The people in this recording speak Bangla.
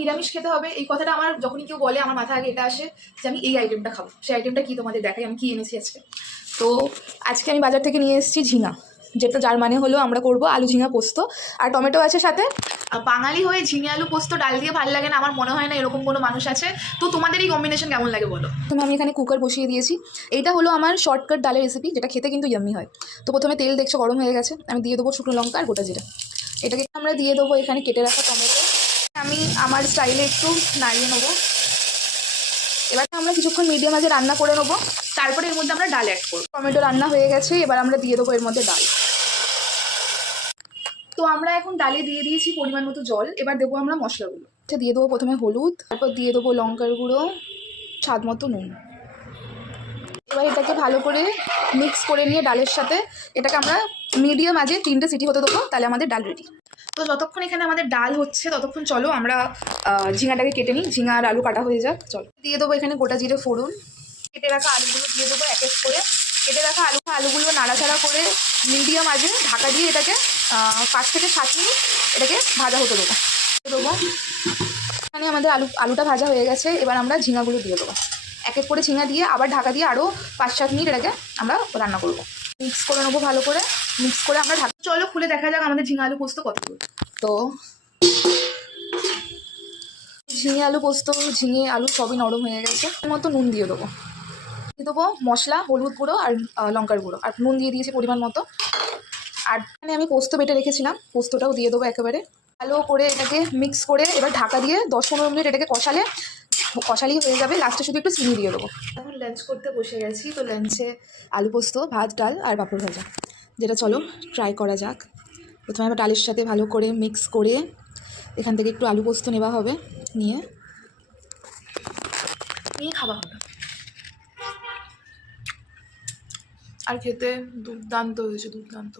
নিরামিষ খেতে হবে এই কথাটা আমার যখনই কেউ বলে আমার মাথা আগে এটা আসে যে আমি এই আইটেমটা খাবো। সেই আইটেমটা কি তোমাদের দেখাই আমি কি এনেছি আজকে। তো আজকে আমি বাজার থেকে নিয়ে এসেছি ঝিঙা, যেটা যার মানে হলো আমরা করব আলু ঝিঙা পোস্ত, আর টমেটো আছে সাথে। বাঙালি হয়ে ঝিঙে আলু পোস্ত ডাল দিয়ে ভালো লাগে না, আমার মনে হয় না এরকম কোনো মানুষ আছে। তো তোমাদের এই কম্বিনেশন কেমন লাগে বলো। প্রথমে আমি এখানে কুকার বসিয়ে দিয়েছি। এইটা হলো আমার শর্টকাট ডালের রেসিপি, যেটা খেতে কিন্তু ইয়াম্মি হয়। তো প্রথমে তেল দেখছো গরম হয়ে গেছে, আমি দিয়ে দেবো শুকনো লঙ্কা আর গোটা জিরা। এটাকে আমরা দিয়ে দেবো এখানে কেটে রাখা টমেটো। আমি আমার স্টাইলে একটু নাড়িয়ে নেবো। এবার আমরা কিছুক্ষণ মিডিয়াম আঁচে রান্না করে নেবো, তারপরে এর মধ্যে আমরা ডাল অ্যাড করবো। টমেটো রান্না হয়ে গেছে, এবার আমরা দিয়ে দেবো এর মধ্যে ডাল। তো আমরা এখন ডালে দিয়ে দিয়েছি পরিমাণ মতো জল, এবার দেবো আমরা মশলাগুলো। দিয়ে দেবো প্রথমে হলুদ, তারপর দিয়ে দেবো লঙ্কার গুঁড়ো, স্বাদ মতো নুন। এবার এটাকে ভালো করে মিক্স করে নিয়ে ডালের সাথে এটাকে আমরা মিডিয়াম আঁচে 3টে সিটি হতে দেবো, তাহলে আমাদের ডাল রেডি। তো যতক্ষণ এখানে আমাদের ডাল হচ্ছে ততক্ষণ চলো আমরা ঝিঙাটাকে কেটে নিই। ঝিঙা আর আলু কাটা হয়ে যাক, চলো। দিয়ে দেবো এখানে গোটা জিরে ফোড়ন, কেটে রাখা আলুগুলো দিয়ে দেবো এক এক করে। কেটে রাখা আলুগুলো নাড়াচাড়া করে মিডিয়াম আঁচে ঢাকা দিয়ে এটাকে 5 থেকে 7 মিনিট এটাকে ভাজা হতে দেবো। এখানে আমাদের আলুটা ভাজা হয়ে গেছে, এবার আমরা ঝিঙাগুলো দিয়ে দেবো। এক এক করে ঝিঙা দিয়ে আবার ঢাকা দিয়ে আরও 5-7 মিনিট এটাকে আমরা রান্না করবো। মিক্স করে নেবো ভালো করে, মিক্স করে আমরা ঢাকা। চলো খুলে দেখা যাক আমাদের ঝিঙা আলু পোস্ত কতগুলো। তো ঝিঙে আলু পোস্ত, ঝিঙে আলু সবই নরম হয়ে গেছে। এর মতো নুন দিয়ে দেবো। দিয়ে দেবো মশলা, হলুদ গুঁড়ো আর লঙ্কার গুঁড়ো, আর নুন দিয়ে দিয়েছি পরিমাণ মতো। আর এখানে আমি পোস্ত বেটে রেখেছিলাম, পোস্তটাও দিয়ে দেবো একেবারে। ভালো করে এটাকে মিক্স করে এবার ঢাকা দিয়ে 10-15 মিনিট এটাকে কষালেই হয়ে যাবে। লাস্টে শুধু একটু চিনি দিয়ে দেবো। এখন লাঞ্চ করতে বসে গেছি। তো লাঞ্চে আলু পোস্ত, ভাত, ডাল আর পাঁপড় ভাজা, যেটা চলো ট্রাই করা যাক। প্রথমে আবার ডালের সাথে ভালো করে মিক্স করে এখান থেকে একটু আলু পোস্ত নেওয়া হবে, নিয়ে খাওয়া হবে। আর খেতে দুর্দান্ত হয়েছে, দুর্দান্ত।